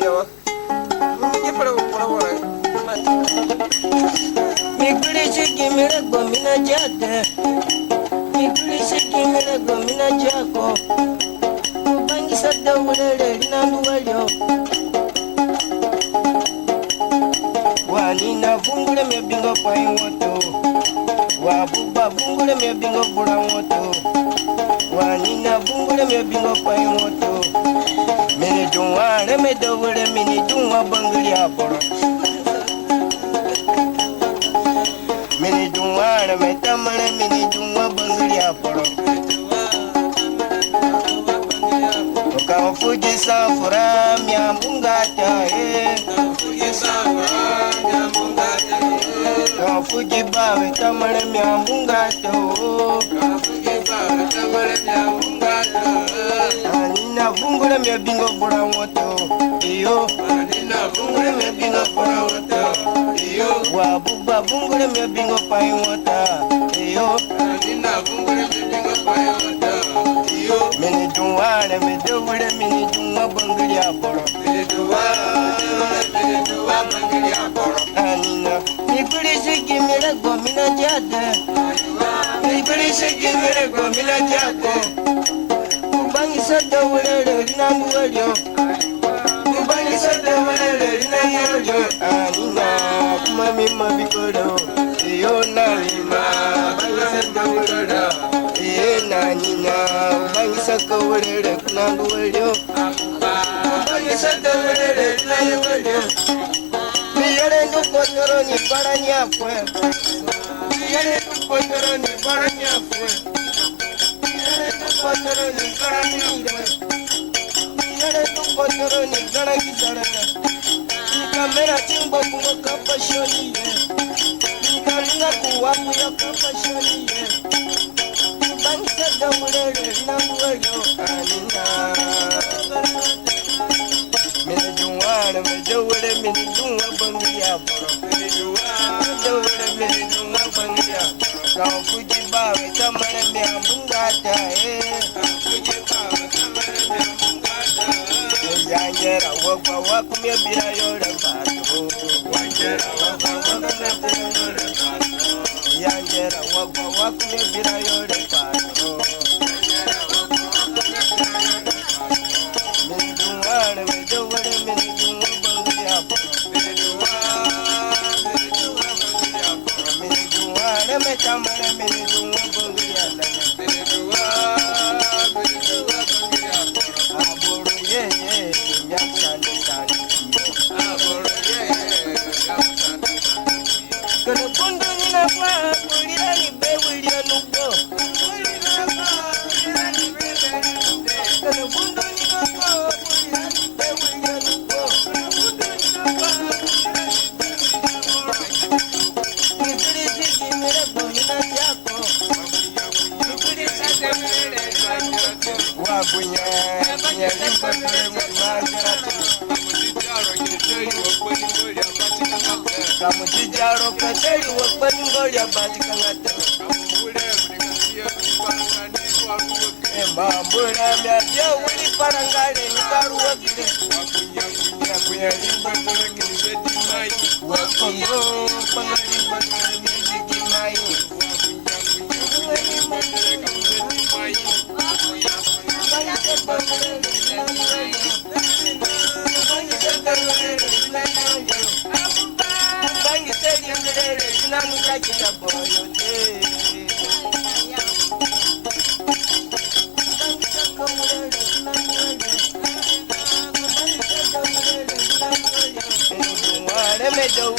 yawa ye para wala Migri chiki mire gomina jate Migri chiki mire gomina jako Kubangi sadda ulele linandu walyo Wanina vungule mebingo pai woto Wabuba vungule mebingo bura woto Wanina vungule mebingo pai woto Mini dunwa reme dowule mini dunwa bangli aporo Mini dunwa reme tamale mini dunwa bangli aporo Kama fuji safura miambungata Kama fuji bawe tamale miambungata Anina vungule miabingo bura woto Iyo Anina vungule miabingo bura woto Iyo Wabuba vungule miabingo pai wota Iyo Anina vungule miabingo pai wota Iyo Mini dunwale midowule mini dunwa bangli aporo Mini dunwa bangli aporo Anina Mipuri siki mire gomina jade Mipuri siki mire gomina jade Kubangi sada ulele linandu walyo Kubangi sada ulele linandu walyo Anina kumami mabikodo Iyo nalima Bangi sada ulele Iyo nanina Kubangi saka ulele linandu walyo Kubangi sada ulele linandu walyo Miyare nukotoro ni baranyafwe Miyare nukotoro ni baranyafwe Kotoro ni garangire, yare tu kotoro ni garangire. Kamera chimbo kuwa kapashoni ye, kalinga kuwa kuya kapashoni ye. Bangsa dawlele nanguelo anina. Mene juwana me dawle mene juwa bangiya bro. Mene juwana dawle mene juwa bangiya. Kau fuji bawe tamane me ambungata Yanjera wakwa wakumye bila yore bato Yanjera wakwa wakumye bila yore bato Yanjera wakwa wakumye bila yore bato Minduwane medowale minduwa bangi yapo Minduwane metamane minduwa bangi yapo Kena pundu nina kwa kulira ni bewili ya nuko Kena pundu nina kwa kulira ni bewili ya nuko Mipiri siki mire gomina jako Mipiri siki mire Wabunya Bunya limpa kule mwimajirati Kamujijaro kateri wakpani ngoli ya bati kangata Mbambula miadia wili parangale nikaru wakile Wakunya limba kule kinzeti mai Wakongo pangalimba kule miziki mai Wakunya limba kule kinzeti mai Me do